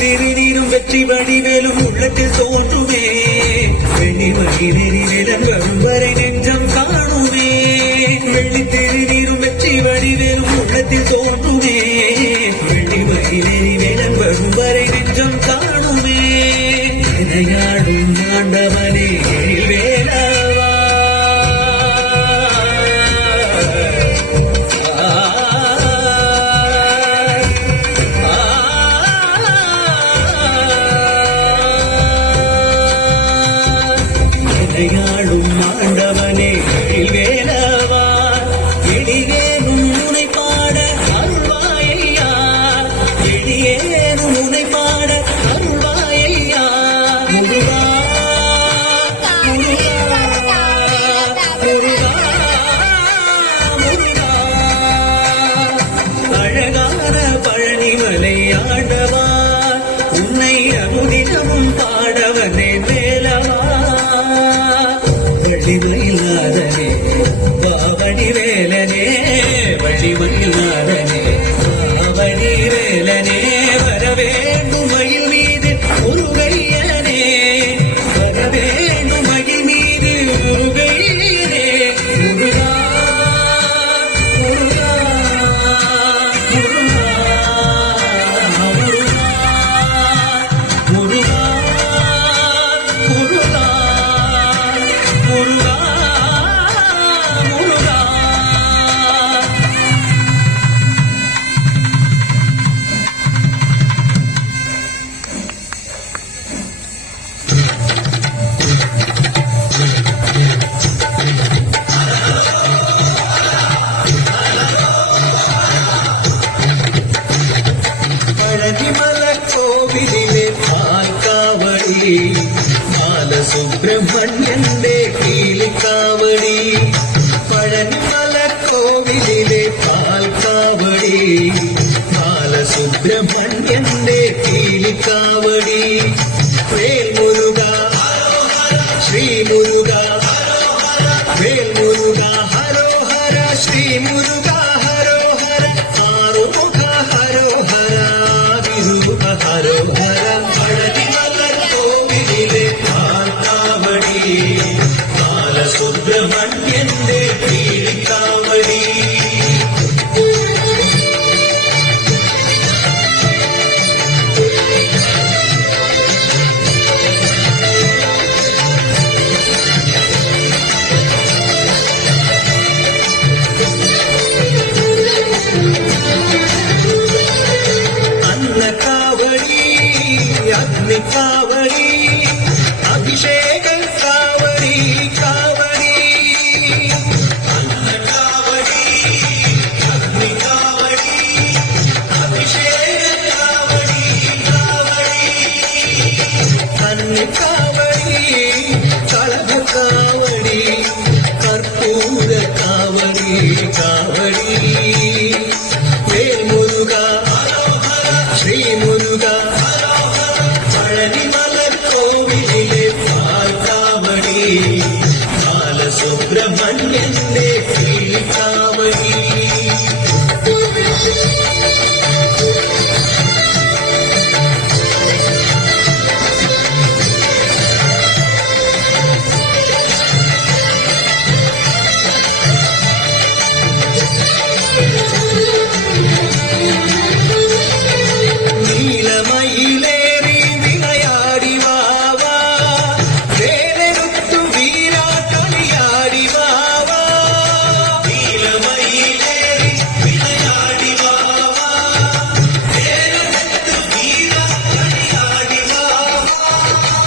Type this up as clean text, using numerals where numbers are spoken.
திருநீரும் வெற்றி வடிவேலும் உள்ளத்தில் தோன்றுமே வெள்ளிமணி நெறிவேலன் வரும் வரை நெஞ்சம் காணுமே வெள்ளி திருநீரும் வெற்றி வடிவேலும் உள்ளத்தில் தோன்றுமே வெள்ளிமணி நெறிவேலன் வரும் வரை நெஞ்சம் காணுமே விளையாடும் ஆண்டவனே வேலவா விளையாடும் ஆண்டவனே வேலவா எளியேனும் உனை பாட அருள்வாயையா எளியேனும் உனை பாட அருள்வாயையா முருகா முருகா முருகா முருகா அழகான பழனிமலை ஆண்டவா உன்னை அமுதினமும் பாடவனே வேலவா வள்ளிமயிலாதனே பாவடி வேலனே வள்ளிமயிலாதனே பாவடி வேலனே வரவேண்டும் மயில் மீது முருகையனே வரவேண்டும் மயில் மீது முருகையனே முருகா முருகா முருகா முருகா முருகா முருகா முருகா பழனிமலர் கோவிலிலே பால்காவடி பாலசுப்பிரமணியந்தே கீழிக்காவடி பழனிமலர் கோவிலிலே பால்காவடி பாலசுப்பிரமணியந்தே கீழிக்காவடி வேல் முருகா ஸ்ரீ முருகா வேல் முருகா ஹரோ ஹர ஸ்ரீ முருகா ஹரோ ஹர ஆரோக ஹரோ ஹர விருக ஹரோ ஹர பழனிமலர் கோவிலிலே பால்காவடி பாலசுப்பிரமணியந்தே கீழிக்காவடி அன்னகாவடி அக்னி காவடி அபிஷேக காவடி காவடி அன்னகாவடி அக்னி காவடி அபிஷேக காவடி காவடி அன்னி காவடி கலக காவடி கற்பூர காவடி காவடி வேல் முருகா ஸ்ரீ முருகா பழனிமலர் கோவிலிலே பால்காவடி பாலசுப்பிரமணியந்தே கீழிக்காவடி நீலம